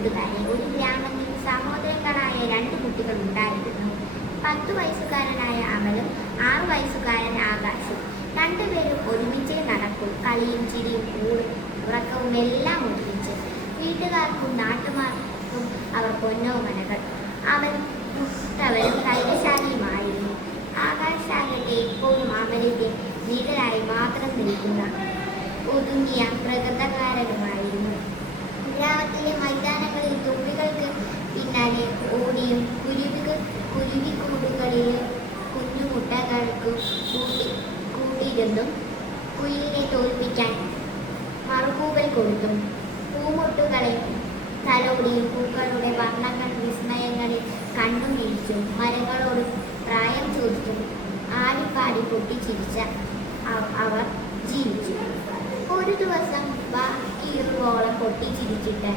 കൂട്ടുകാരെ ഒരു ഗ്രാമത്തിൽ സഹോദരങ്ങളായ രണ്ട് കുട്ടികൾ ഉണ്ടായിരുന്നു പത്തു വയസ്സുകാരനായ അമലും ആറു വയസ്സുകാരൻ ആകാശും രണ്ടുപേരും ഒരുമിച്ചേ നടക്കും കളിയും ചിരിയും കൂടും ഉറക്കവും എല്ലാം ഒരുമിച്ച്. വീട്ടുകാർക്കും നാട്ടുകാർക്കും അവർ പൊന്നോമനകൾ അവൻ പുസ്തവനും ധൈര്യശാലിയുമായിരുന്നു. ആകാശാകട്ടെ എപ്പോഴും അമലിന്റെ വീടലായി മാത്രം നിൽക്കുന്ന ഒതുങ്ങിയ പ്രകൃതകാരനുമായിരുന്നു. ഗ്രാമത്തിലെ മൈതാനങ്ങളിൽ തുമ്പികൾക്ക് പിന്നാലെ ഓടിയും കുരുവികൾ കുരുവിക്കൂടുകളിലെ കുഞ്ഞുമുട്ടകൾക്കും കൂട്ടി കൂട്ടിയിരുന്നും കുയിലിനെ തോൽപ്പിക്കാൻ മറുകൂവൽ കൊടുത്തും പൂമുട്ടുകളെ തലോടിയും പൂക്കളുടെ വർണങ്ങൾ വിസ്മയങ്ങളിൽ കണ്ണുമിഴിച്ചും മരങ്ങളോട് പ്രായം ചോദിച്ചും ആടിപ്പാടി പൊട്ടിച്ചിരിച്ച അവ- അവർ ജീവിച്ചു. ഒരു ദിവസം പൊട്ടിച്ചിരിച്ചിട്ട്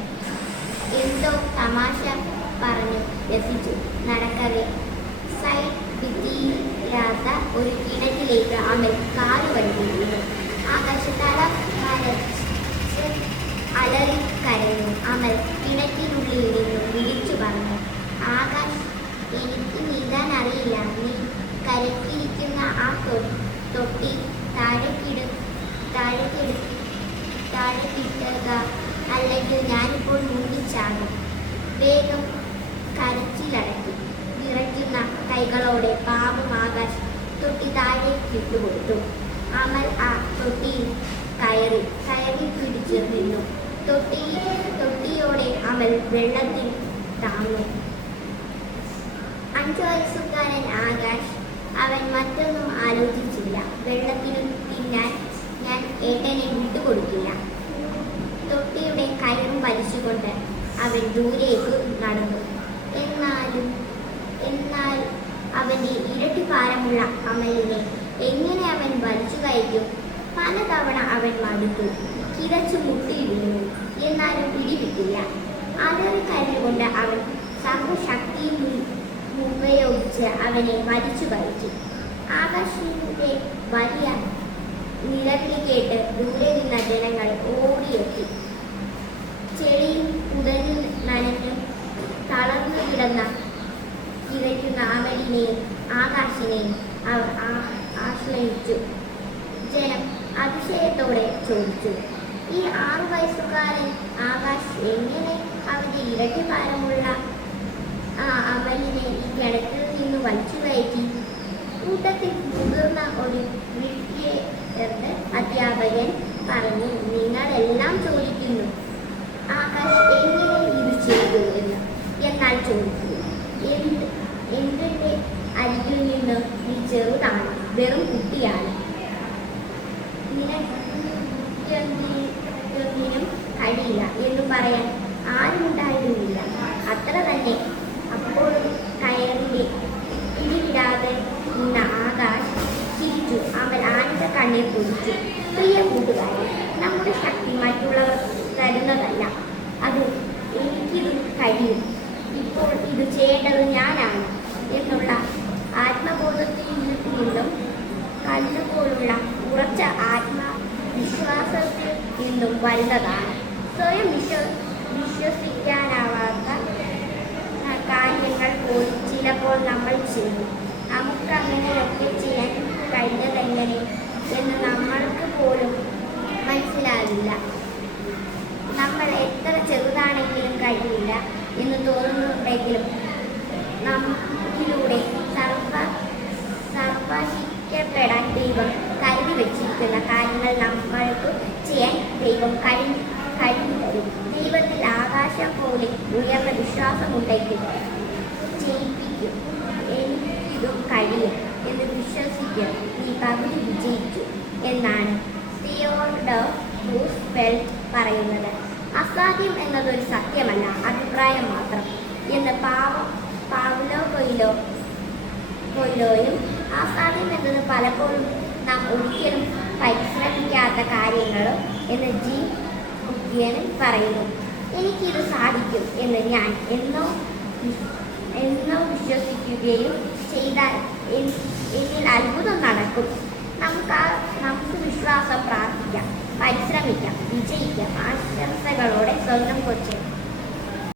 എന്തോ തമാശ പറഞ്ഞു രസിച്ചു. നടക്കവേ. സൈഡ് ഭിത്തിയില്ലാത്ത ഒരു കിണറ്റിലേക്ക് അമൽ കാൽ വഴുതിയിരുന്നു ആകാശത്തല അലറി കരഞ്ഞു. അമൽ വേഗം കരച്ചിലടക്കി. വിറയ്ക്കുന്ന കൈകളോടെ പാപം ആകാശ് തൊട്ടി താഴേക്ക് ഇട്ടുകൊടുത്തു. അമൽ ആ തൊട്ടിയിൽ കയറി കയറി പിടിച്ചു നിന്നു. തൊട്ടി തൊട്ടിയോടെ അമൽ വെള്ളത്തിൽ താങ്ങും. അഞ്ചു വയസ്സുകാരൻ ആകാശ്. അവൻ മറ്റൊന്നും ആലോചിച്ചില്ല. വെള്ളത്തിനും തിന്നാൻ ഞാൻ ഏട്ടനെ വിട്ടുകൊടുക്കില്ല. തൊട്ടിയുടെ കയറും വലിച്ചുകൊണ്ട് അവൻ ദൂരേക്ക് നടന്നു. എന്നാലും എന്നാൽ അവന്റെ ഇരട്ടി ഭാരമുള്ള കമലിനെ എങ്ങനെ അവൻ വലിച്ചു കയറ്റും? പലതവണ അവൻ മടുത്തു. കിതച്ചു മുട്ടിയിരുന്നു. എന്നാലും പിടിവിട്ടില്ല അലറി കരഞ്ഞുകൊണ്ട് അവൻ സർവശക്തിയും ഉപയോഗിച്ച് അവനെ വലിച്ചു കയറ്റി. ആകാശിന്റെ വലിയ നിലവിളി കേട്ട് ദൂരെ നിന്ന ജനങ്ങൾ ഓടിയെത്തി ആശ്രയിച്ചു. ജനം അതിശയത്തോടെ ചോദിച്ചു ഈ ആറു വയസ്സുകാരൻ ആകാശ് എങ്ങനെ അവന്റെ ഇരട്ടി ഭാരമുള്ള ആ അമലിനെ ഈ കിണറ്റിൽ നിന്ന് വലിച്ചു കയറ്റി? കൂട്ടത്തിൽ മുതിർന്ന ഒരു വീട്ടിലെ അധ്യാപകൻ പറഞ്ഞു നിങ്ങളെല്ലാം ചോദിക്കുന്നു ആകാശ് എങ്ങനെ ഇത് ചെയ്തു എന്ന് എന്നാൽ ചോദിച്ചു എന്ത് എന്തിന്റെ നിന്ന് നീ ചെറുതാണ് വെറും കുട്ടിയാണ്. നിനക്കൊന്നിനും കഴിയില്ല എന്ന് പറയാൻ ആരുമുണ്ടായിരുന്നില്ല അത്ര തന്നെ. അപ്പോഴും കയറിലെ പിടിവിടാതെ നിന്ന ആകാശ് ചിരിച്ചു. അവൻ ആനന്ദ കണ്ണീർ പൊടിച്ചു പ്രിയ കൂട്ടുകാരെ നമ്മുടെ ശക്തി മറ്റുള്ളവർ തരുന്നതല്ല. അത് എനിക്കിത് കഴിയും. ഇപ്പോൾ ഇത് ചെയ്യേണ്ടത് ഞാനാണ്. നിന്നും വരുന്നതാണ്. സ്വയം വിശ്വ വിശ്വസിക്കാനാവാത്ത കാര്യങ്ങൾ പോലും ചിലപ്പോൾ നമ്മൾ ചെയ്യും. നമുക്ക് അങ്ങനെയൊക്കെ ചെയ്യാൻ കഴിഞ്ഞതെങ്ങനെ എന്ന് നമ്മൾക്ക് പോലും മനസ്സിലാവില്ല. നമ്മൾ എത്ര ചെറുതാണെങ്കിലും കഴിയില്ല എന്ന് തോന്നുന്നുണ്ടെങ്കിലും പോലെ ഉയർന്ന വിശ്വാസമുണ്ടെങ്കിൽ ചെയ്യിപ്പിക്കും എനിക്കിതും കഴിയും എന്ന് വിശ്വസിക്കും നീ പകുതി വിജയിച്ചു എന്നാണ് തിയോഡർ പറയുന്നത്. അസാധ്യം എന്നതൊരു സത്യമല്ല അഭിപ്രായം മാത്രം. എന്ന് പാവ പാവലോ കൊയിലോ കൊയിലോയും അസാധ്യം എന്നത് പലപ്പോഴും നാം ഒരിക്കലും പരിശ്രമിക്കാത്ത കാര്യങ്ങളും എന്ന് ജി കുട്ടിയനും പറയുന്നു. എനിക്കിത് സാധിക്കും എന്ന് ഞാൻ എന്നോ എന്നോ വിശ്വസിക്കുകയും ചെയ്താൽ എന്നിൽ അത്ഭുതം നടക്കും. നമുക്ക് നമുക്ക് വിശ്വാസം പ്രാർത്ഥിക്കാം പരിശ്രമിക്കാം വിജയിക്കാം ആശംസകളോടെ സ്വന്തം കൊച്ചു